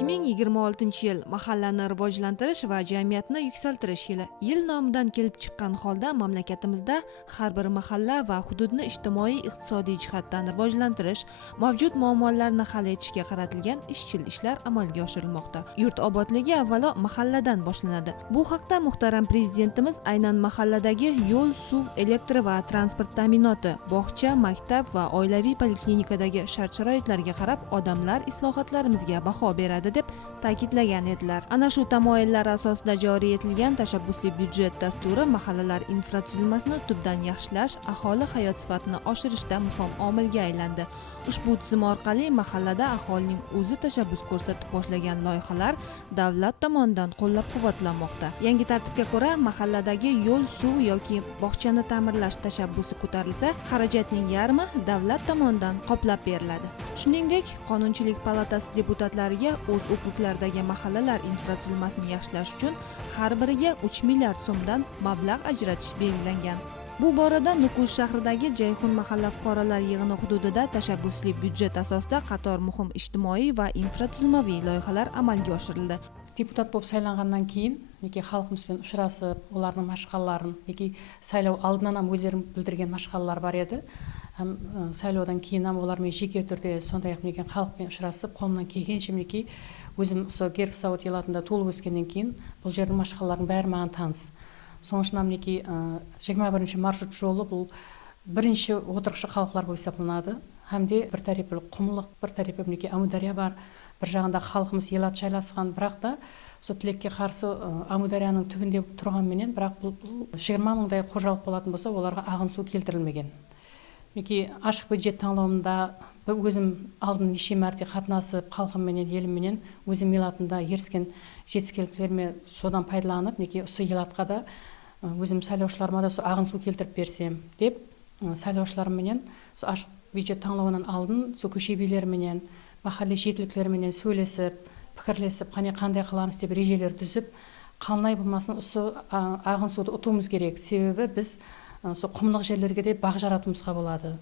2026 yil mahallani rivojlantirish va jamiyatni yuksaltirish yili. Yil nomidan kelib chiqqan holda mamlakatimizda har bir mahalla va hududni ijtimoiy iqtisodiy jihatdan rivojlantirish, mavjud muammolarni hal etishga qaratilgan izchil ishlar amalga oshirilmoqda. Yurt obodligi avvalo mahalladan boshlanadi. Bu haqda muhtaram prezidentimiz aynan mahalladagi yo'l, suv, elektr va transport ta'minoti, bog'cha, maktab va oilaviy poliklinikadagi shart-sharoitlarga qarab odamlar islohotlarimizga baho beradi deb ta'kidlagan edilar. Ana shu tamoyillar asosida joriy etilgan tashabbusli byudjet dasturi mahallalar infratuzilmasini tubdan yaxshilash, aholi hayot sifatini oshirishda muhim omilga aylandi. Ushbu tizim orqali mahallada aholining o'zi tashabbus ko'rsatib boshlagan loyihalar davlat tomonidan qo'llab-quvvatlanmoqda. Yangi tartibga ko'ra, mahalladagi yo'l, suv yoki bog'chani ta'mirlash tashabbusi ko'tarilsa, xarajatning yarmi davlat tomonidan qoplab beriladi. Shuningdek, Qonunchilik palatasi deputatlariga o'z okruglaridagi mahallalar infratuzilmasini yaxshilash uchun har biriga 3 milliard so'mdan mablag' ajratish belgilangan. Bu borada Nukus shahridagi Jayxun mahalla fuqarolar yig'ini hududida tashabbusli byudjet asosida qator muhim ijtimoiy va infratuzilmaviy loyihalar amalga oshirildi. Депутат болып сайланғаннан кейін, неке халқымызбен ұшырасып, олардың машқаларын, неке сайлау алдынан өздерін білдірген машқалар бар еді. Сайлаудан кейін олармен жеке түрде сондай-ақ неке халықпен ұшырасып, қолымнан келгенше неке өзім Герксауд елатында туылып өскеннен кейін бұл жердің машқаларының бәрі маған таныс. Соның үшін мінекей 21 маршрут жолы бұл бірінші отырықшы халықлар болып есептелінеді. Hamde bir tarafı құмлық, бір тарапы мінекей Амудария бар. Bir жағында халқымыз елат жайласқан, бірақ та сол тілекке қарсы Амударияның түбінде тұрғанменен, бірақ бұл 20 мыңдай қожалық болатын болса, оларға ағын су келтірілмеген. Мінекей ашық бюджет таңдауында өзім алдын неше мәрте қатынасып, халқымменен, елімменен өзім елатында еріскен жетістіктеріме содан пайдаланып, мінекей осы елатқа да өзім сайлаушыларыма да ағын су келтіріп берсем деп, сайлаушыларымменен ашық бюджет таңдауынан алдын сол көше билеріменен, махалле жетіліктеріменен сөйлесіп, пікірлесіп, қандай қыламыз деп ережелер түзіп, қалмай болмасын осы ағын суды ұтуымыз керек. Себебі біз сол құмлық жерлерге де бақ жаратуымызға болады.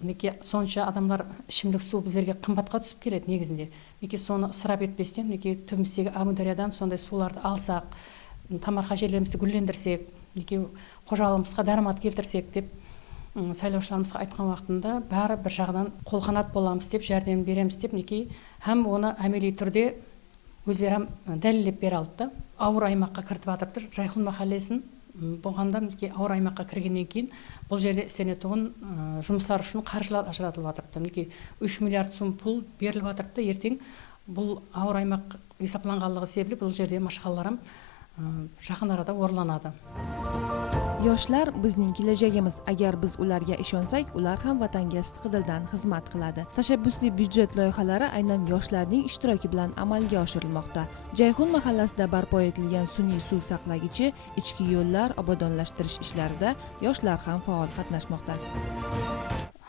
Неке сонша адамдар ішімдік су біздерге қымбатқа түсіп келеді негізінде. Неке соны ысырап етпестен, неке түбіміздегі Амудариядан сондай суларды алсақ, тамарқа жерлерімізді гүлдендірсек, неке қожалығымызға дарамат келтірсек деп сайлаушыларымызға айтқан уақытында бәрі бір жағынан қолқанат боламыз деп, жәрдем береміз деп, неке һәм оны әмели түрде өздері дәлелдеп бере алды. Ауыр аймаққа кіртіп жатыр. Жайхун махаллесін болғанда неке ауыр аймаққа кіргеннен кейін бұл жерде істенетін жұмыстар үшін қаржылар ажыратылып жатыр. Неке 3 миллиард сом пұл беріліп жатыр. Ертең бұл ауыр аймақ есептелгенлігі себебі бұл жерде машқаларым жақын арада орланады. Yoshlar bizning kelajagimiz. Agar biz ularga ishonsak, ular ham vatanga sidqidildan xizmat qiladi. Tashabbusli byudjet loyihalari aynan yoshlarning ishtiroki bilan amalga oshirilmoqda. Jayxun mahallasida barpo etilgan sun'iy suv saqlagichi, ichki yo'llar obodonlashtirish ishlarida yoshlar ham faol qatnashmoqda.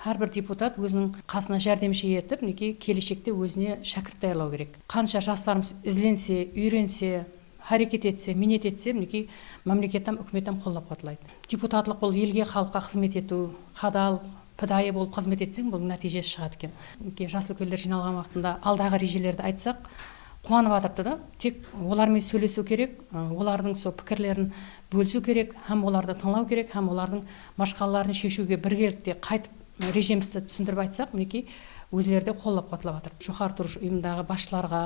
Har bir депутат өзінің қасына жәрдемші етіп, неке келешекте өзіне шәкірт даярлау керек. Қанша жастарымыз ізленсе, үйренсе, hareket etse, minnet etse, мінекей мемлекеттен, үкіметтен қолдап қуатылайды. Депутатлық бұл елге, халыққа қызмет ету, қадал, пыдайы болып қызмет етсең, бұл нәтижесі шығады екен. Мінекей жас өкілдер жиналған уақытында алдағы режелерді айтсақ, қуанып жатырды да. Тек олармен сөйлесу керек, олардың сол пікірлерін бөлісу керек, һәм оларды тыңлау керек, һәм олардың машқаларын шешуге біргелікте қайтып режимімізді түсіндіріп айтсақ, мінекей өздері де қолдап қуатылып жатыр. Жоғары тұрыш ұйымдағы басшыларға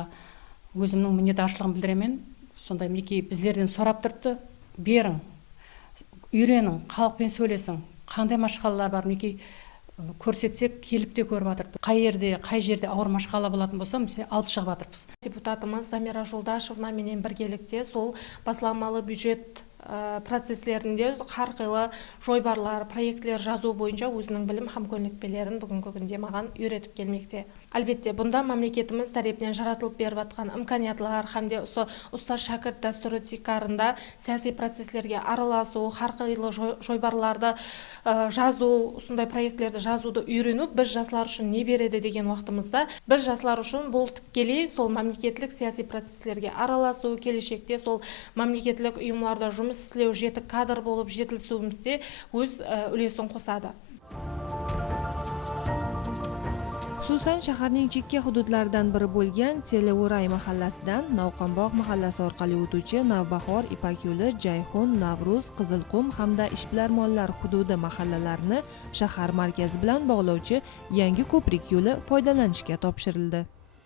өзімнің міннетаршылығын білдіремін. Сондай мінекей біздерден сұрап тұрды, берің, үйренің, халықпен сөйлесің, қандай машқалар бар, мінекей көрсетсек, келіп те көріп жатыр. Қай жерде ауыр машқала болатын болса, мысалы алып шығып жатырмыз. Депутатымыз Замира Жолдашевна менен біргелікте сол басламалы бюджет процесслерінде қарқылы жойбарлар, проектлер жазу бойынша өзінің білім һәм көнекпелерін бүгінгі күнде маған үйретіп келмекте. Әлбетте, бұнда мемлекетіміз тарапынан жаратылып беріп жатқан имканиятлар һәмде ұстаз шәкірт дәстүрі тикарында саяси процесслерге араласу, қарқылы жойбарларды жазу, сондай проектлерді жазуды үйрену біз жастар үшін не береді деген уақытымызда, біз жастар үшін бұл тікелей сол мемлекеттік саяси процесслерге араласу, келешекте сол мемлекеттік ұйымларда жұмыс істеу, жетік кадр болып жетілсуімізде өз үлесін қосады. Xususan shaharning chekka hududlaridan biri bo'lgan Selevuray mahallasidan Navqonbog' mahallasi orqali o'tuvchi Navbahor, Ipak yo'li, Jayxun, Navruz, Qizilqum hamda ishbilarmonlar hududi mahallalarni shahar markazi bilan bog'lovchi yangi ko'prik yo'li foydalanishga topshirildi.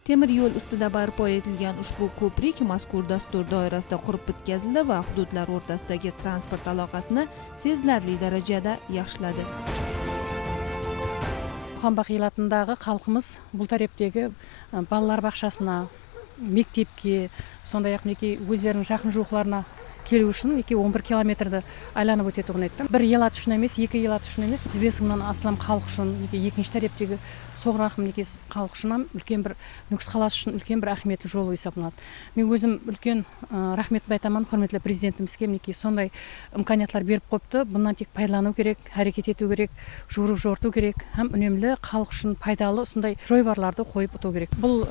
Temir yo'l ustida barpo etilgan ushbu ko'prik mazkur dastur doirasida qurib bitkazildi va hududlar o'rtasidagi transport aloqasini sezilarli darajada yaxshiladi. Xonbaq elatындағы халқымыз бұл тарептегі балалар бақшасына, мектепке, сондай-ақ өздерінің жақын жуықларына келу үшін 11 километрді айланып өтетұғын еттім. Бір елат үшін емес, екі елат үшін емес, 35 мыңнан астам халық үшін, екінші тарептегі соғырақым халық үшін үлкен бір нүкіс қаласы үшін үлкен бір рахметті жолы есептелінеді. Мен өзім үлкен рахметті айтамын құрметті президентімізге, сондай имканиятлар беріп қойыпты. Бұнан тек пайдалану керек, әрекет ету керек, жору жорту керек, һәм үнемді халық үшін пайдалы сондай жойбарларды қойып отыру керек. Бұл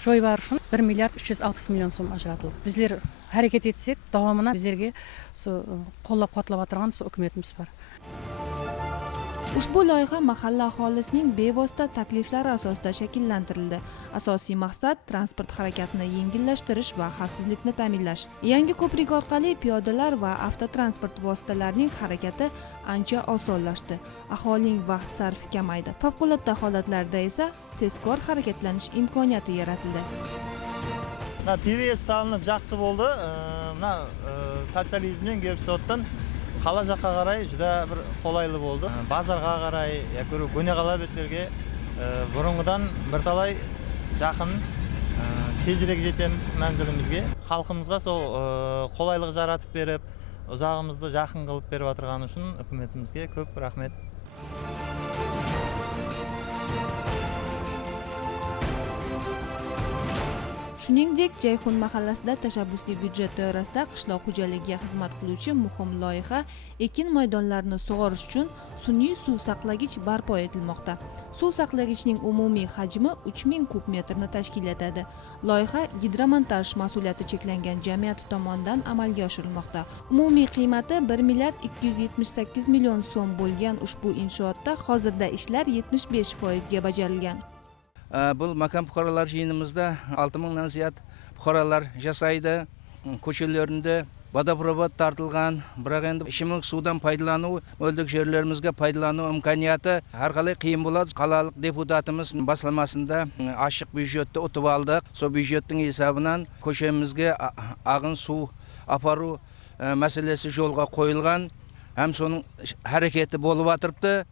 жойбар үшін 1 миллиард 360 миллион сом ажыратылды. Біздер әрекет етсек, давамына bizlarga qo'llab quvvatlab o'tirgan hukumatimiz bor. Ushbu loyiha mahalla aholisining bevosita takliflari asosida shakllantirildi. Asosiy maqsad transport harakatini yengillashtirish va xavfsizlikni ta'minlash. Yangi ko'prik orqali piyodalar va avtotransport vositalarining harakati ancha osonlashdi. Aholining vaqt sarfi kamaydi. Favqulodda holatlarda esa tezkor harakatlanish imkoniyati yaratildi. Переезд салынып жақсы болды. Социализмнен келіп соттан қала жаққа қарай жүдә бір қолайлы болды. Базарға қарай, көне қала беттерге бұрынғыдан бірталай жақын тезірек жетеміз мәнзілімізге. Халқымызға сол қолайлық жаратып беріп, ұзағымызды жақын қылып беріп отырғаны үшін үкіметімізге көп рахмет. Shuningdek, Jayxun mahallasida tashabbusli byudjet doirasida qishloq xo'jaligiga xizmat qiluvchi muhim loyiha ekin maydonlarini sug'orish uchun sun'iy suv saqlagich barpo etilmoqda. Suv saqlagichning umumiy hajmi 3000 kub metrni tashkil etadi. Loyiha gidromontaj mas'uliyati cheklangan jamiyati tomonidan amalga oshirilmoqda. Umumiy qiymati 1 milliard 278 million so'm bo'lgan ushbu inshootda hozirda ishlar 75% ga bajarilgan. Бұл макан бұқаралар жиынымызда 6000-нан зият бұқаралар жасайды. Көшелерінде водопровод тартылған, бірақ енді ішімдік судан пайдалану, өлдік жерлерімізге пайдалану имканияты әрқалай қиын болады. Қалалық депутатымыз басылмасында ашық бюджетті ұтып алдық. Сол бюджеттің есебінен көшемізге ағын су апару мәселесі жолға қойылған. Әм соның әрекеті болып атырыпты.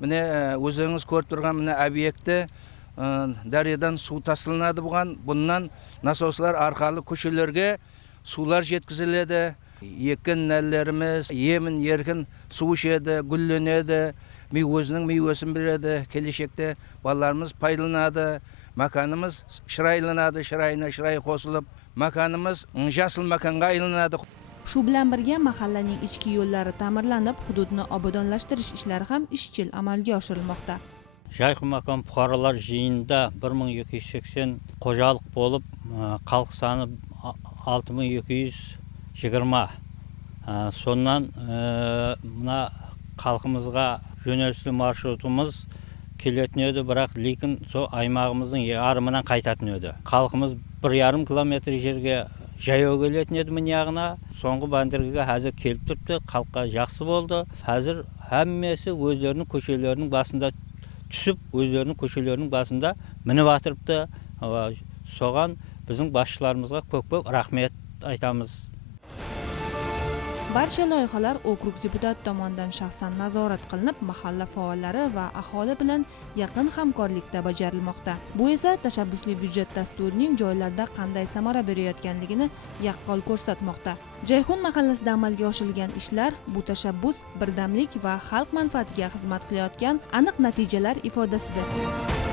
Міне өзіңіз көріп тұрған міне объекті дариядан су тасылынады бұған. Бұннан насослар арқалы көшелерге сулар жеткізіледі. Екен нәлеріміз емін еркін су ішеді, гүлленеді, өзінің мейвесін береді. Келешекте балаларымыз пайдаланады, маканымыз шырайланады, шырайына шырай қосылып, маканымыз жасыл маканға айланады. Shu bilan birga mahallaning ichki yo'llari ta'mirlanib, hududni obodonlashtirish ishlari ham izchil amalga oshirilmoqda. Jayxun makon бұқаралар жиынында 1280 қожалық болып, халық саны 6220. Соннан мына халқымызға жөнелтілген маршрутымыз келетін еді, бірақ лекін сол аймағымыздың ярымынан қайтатын еді. Халқымыз 1,5 километр жерге жаяу келетін еді міне яғына. Соңғы бандергіге әзір келіп тұрды, халыққа жақсы болды. Әзір әммесі өздерінің көшелерінің басында түсіп, өздерінің көшелерінің басында мініп атырыпты. Соған біздің басшыларымызға көп рахмет айтамыз. Barcha loyihalar okrug deputat tomonidan shaxsan nazorat qilinib, mahalla faollari va aholi bilan yaqin hamkorlikda bajarilmoqda. Bu esa tashabbusli byudjet dasturining joylarda qanday samara berayotganligini yaqqol ko'rsatmoqda. Jayxun mahallasida amalga oshirilgan ishlar bu tashabbus, birdamlik va xalq manfaatiga xizmat qilayotgan aniq natijalar ifodasidir.